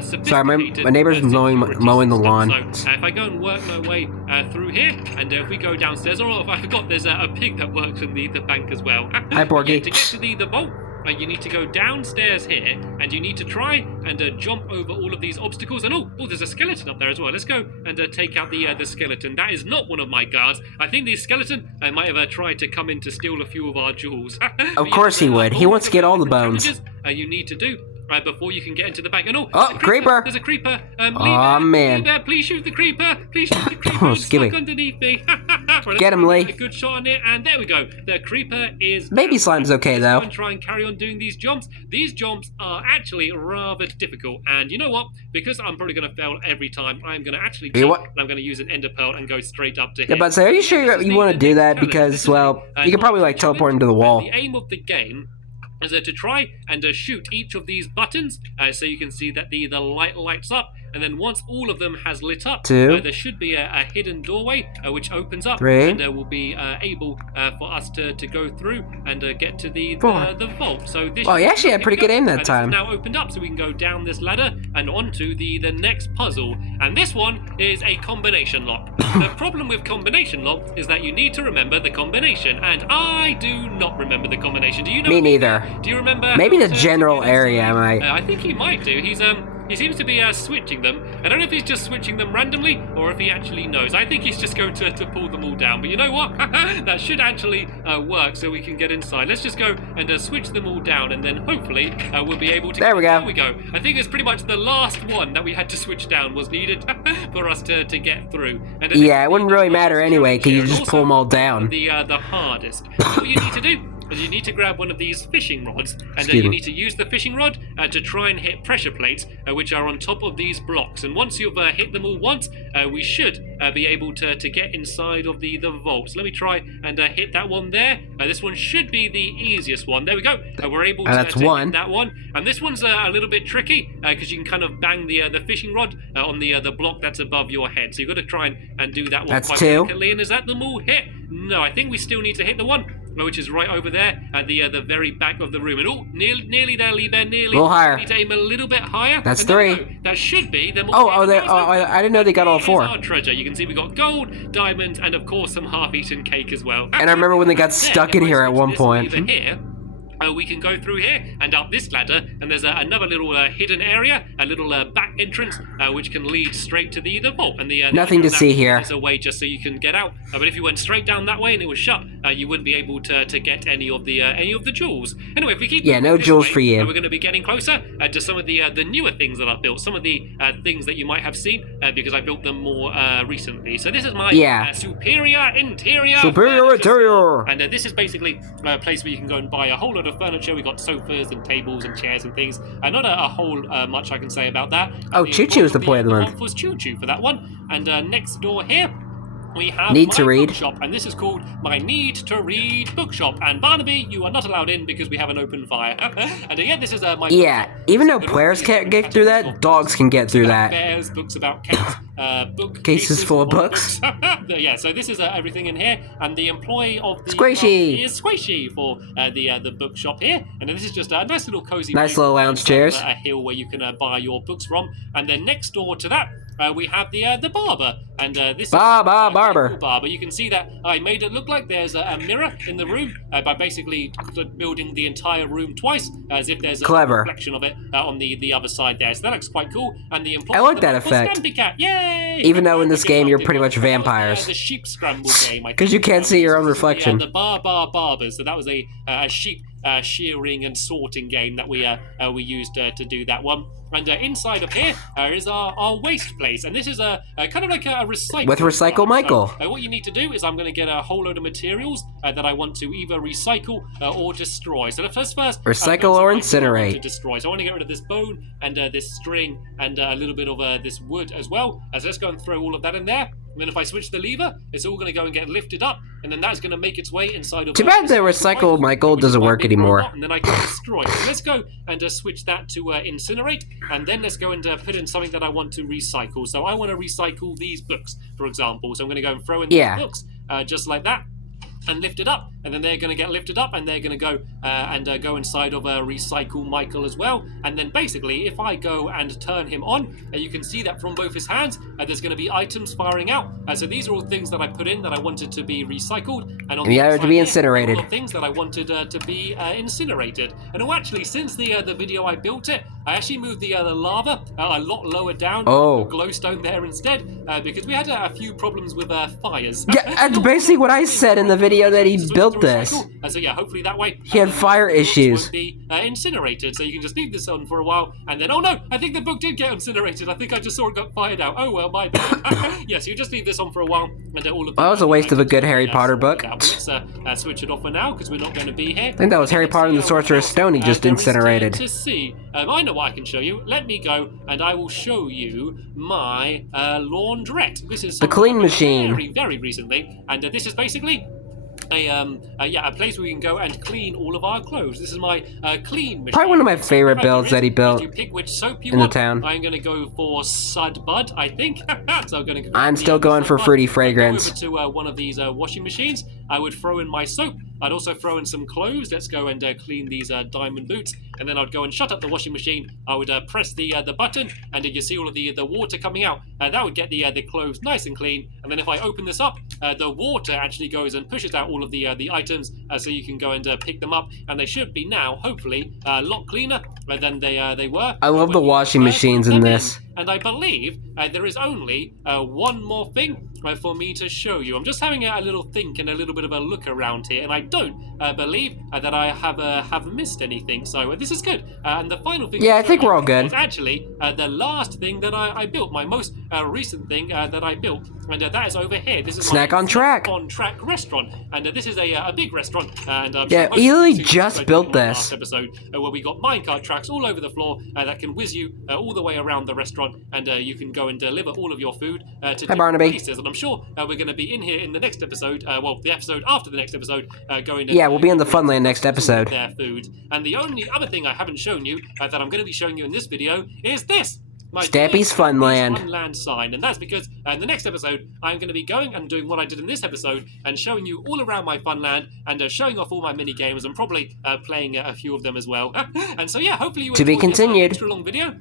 sophisticated... Sorry, my neighbor's mowing the lawn. So if I go and work my way through here, and if we go downstairs, or if I forgot, there's a pig that works in the bank as well. Hi, Porky. To get to the vault, you need to go downstairs here, and you need to try and jump over all of these obstacles. And there's a skeleton up there as well. Let's go and take out the skeleton. That is not one of my guards. I think the skeleton might have tried to come in to steal a few of our jewels. Of course he would. He wants to get all the bones. You need to do before you can get into the bank. And creeper! There's a creeper. Oh man! Lee Bear, please shoot the creeper! Please shoot the creeper! It's stuck underneath me. Get him, Lee. A good shot on it, and there we go. The creeper is. Baby slime's okay though. Try and carry on doing these jumps. These jumps are actually rather difficult, and you know what? Because I'm probably going to fail every time, I'm going to actually jump, and I'm going to use an ender pearl and go straight up to him. Yeah, but are you sure you want to do that? Because well, you can probably like teleport into the wall. The aim of the game is to try and shoot each of these buttons so you can see that the light lights up, and then once all of them has lit up, there should be a hidden doorway which opens up, and will be able for us to go through and get to the vault. So this you actually had pretty good aim that time. Now opened up, so we can go down this ladder and onto the next puzzle, and this one is a combination lock. The problem with combination lock is that you need to remember the combination, and I do not remember the combination. Do you know? Me neither. Do you remember? Maybe the general area might. I think he might do. He seems to be switching them. I don't know if he's just switching them randomly or if he actually knows. I think he's just going to pull them all down. But you know what? That should actually work so we can get inside. Let's just go and switch them all down, and then hopefully we'll be able to... There we go. There we go. I think it's pretty much the last one that we had to switch down was needed for us to get through. And it wouldn't really matter anyway because you just pull them all down. The hardest. What you need to do is you need to grab one of these fishing rods, and you need to use the fishing rod to try and hit pressure plates which are on top of these blocks. And once you've hit them all once, we should be able to get inside of the vault. So let me try and hit that one there. This one should be the easiest one. There we go. We're able to hit that one. And this one's a little bit tricky because you can kind of bang the fishing rod on the block that's above your head. So you've got to try and do that one quite delicately. And is that them all hit? No, I think we still need to hit the one which is right over there at the very back of the room. And nearly there, Lee Bear, nearly. A little higher. Need to aim a little bit higher. That's and 3. That should be them. I didn't know they got all 4. Our treasure. You can see we got gold, diamonds, and of course some half-eaten cake as well. And I remember when they got stuck in here at one point. Here, we can go through here and up this ladder, and there's another little hidden area, a little back entrance, which can lead straight to the vault. And nothing to see here. There's a way just so you can get out. But if you went straight down that way and it was shut, you wouldn't be able to get any of the jewels. Anyway, if we keep no jewels for you. We're going to be getting closer to some of the newer things that I've built, some of the things that you might have seen because I built them more recently. So this is my superior interior. Superior interior. And this is basically a place where you can go and buy a whole lot of furniture. We got sofas and tables and chairs and things. Not a whole much I can say about that. Choo Choo is the play of the month. Was Choo Choo for that one. And next door here, we have Need to read bookshop, and this is called my Need to Read bookshop. And Barnaby, you are not allowed in because we have an open fire. And this is my even though players can't get through that, dogs can get through that. Bears, books about cats, cases full of books. So this is everything in here, and the employee of the Squishy is Squishy for the bookshop here. And this is just a nice little cozy, little lounge chairs, a hill where you can buy your books from. And then next door to that, we have the barber, and this is barber. Barber. You can see that I made it look like there's a mirror in the room by basically building the entire room twice, as if there's a reflection of it on the other side there. So that looks quite cool. And the I like that effect. Stampy cat, yay! Even though in this game you're pretty much vampires. The sheep scramble game, because you can't see your own reflection. The barbers. So that was a sheep shearing and sorting game that we used to do that one. And inside of here is our waste place, and this is a kind of like a recycle. With Recycle Michael. So, what you need to do is I'm going to get a whole load of materials that I want to either recycle or destroy. So the first recycle or incinerate. To destroy. So I want to get rid of this bone and this string and a little bit of this wood as well. So let's go and throw all of that in there. And then if I switch the lever, it's all going to go and get lifted up, and then that's going to make its way inside of... Too bad the Recycle Michael doesn't work anymore. And then I can destroy. So let's go and switch that to incinerate, and then let's go and put in something that I want to recycle. So I want to recycle these books, for example. So I'm going to go and throw in these books, just like that, and lift it up, and then they're going to get lifted up, and they're going to go go inside of a Recycle Michael as well. And then basically, if I go and turn him on, you can see that from both his hands, there's going to be items firing out. So these are all things that I put in that I wanted to be recycled, and on the other to be incinerated. All things that I wanted to be incinerated. And actually, since the video I built it, I actually moved the lava a lot lower down. Glowstone there instead, because we had a few problems with fires. Yeah, that's basically what I said in the video that he built this. So yeah, hopefully that way he had fire issues. Won't be incinerated, so you can just leave this on for a while, and then oh no, I think the book did get incinerated. I think I just saw it got fired out. Oh well, my bad. Yes, you just leave this on for a while, and all of. Well, that was a waste of a good Harry Potter book. Let's switch it off for now because we're not going to be here. I think that was Harry Potter and the Sorcerer's Stone. He just incinerated. To see, I know what I can show you. Let me go, and I will show you my laundrette. This is the clean machine. Very, very recently, and this is basically a place where we can go and clean all of our clothes. This is my clean machine. Probably one of my favorite builds that he built. You pick which soap you in want. the town. I'm going to go for Sudbud, I think. So I'm still going for Fruity Fragrance. Go over to one of these washing machines. I would throw in my soap. I'd also throw in some clothes. Let's go and clean these diamond boots. And then I'd go and shut up the washing machine. I would press the button, and you see all of the water coming out. That would get the clothes nice and clean. And then if I open this up, the water actually goes and pushes out all of the items, so you can go and pick them up. And they should be now, hopefully, a lot cleaner than they were. I love the washing machines in this. And I believe there is only one more thing for me to show you. I'm just having a little think and a little bit of a look around here, and I don't believe that I have missed anything. So this is good. And the final thing. Yeah, I think we're all good. It's actually the last thing that I built, my most recent thing that I built, and that is over here. This is Snack on Track. On Track restaurant, and this is a big restaurant. And yeah, he literally just built this. Last episode where we got minecart tracks all over the floor that can whiz you all the way around the restaurant, and you can go and deliver all of your food to different places. And I'm sure we're going to be in here in the next episode. Well, the episode after the next episode, going. Yeah, we'll be in the Funland next episode. Their food. And the only other thing I haven't shown you that I'm going to be showing you in this video is this. Stampy's Funland. Funland sign, and that's because in the next episode I'm going to be going and doing what I did in this episode and showing you all around my Funland and showing off all my mini games and probably playing a few of them as well. And so yeah, hopefully you to be continued. Extra long video.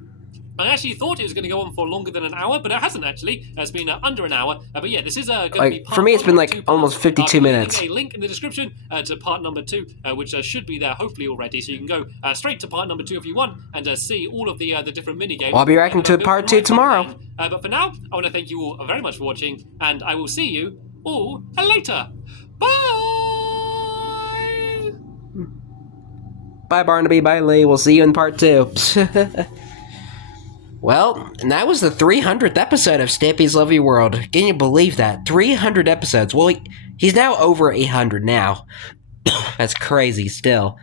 I actually thought it was going to go on for longer than an hour, but it hasn't actually. It's been under an hour. But yeah, this is going to be part for me, it's been like almost 52 minutes. A link in the description to part number 2, which should be there hopefully already. So you can go straight to part number 2 if you want and see all of the different mini games. Well, I'll be reacting to part 2 tomorrow. But for now, I want to thank you all very much for watching, and I will see you all later. Bye! Bye, Barnaby. Bye, Lee. We'll see you in part 2. Well, and that was the 300th episode of Stampy's Lovely World. Can you believe that? 300 episodes. Well, he's now over 800 now. That's crazy still.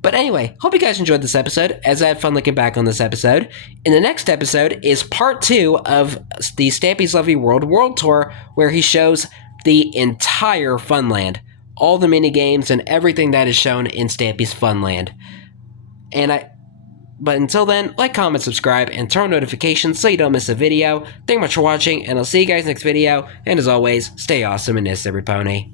But anyway, hope you guys enjoyed this episode, as I had fun looking back on this episode. In the next episode is part 2 of the Stampy's Lovely World World Tour, where he shows the entire Funland. All the mini games and everything that is shown in Stampy's Funland. But until then, like, comment, subscribe, and turn on notifications so you don't miss a video. Thank you much for watching, and I'll see you guys next video. And as always, stay awesome and this every pony.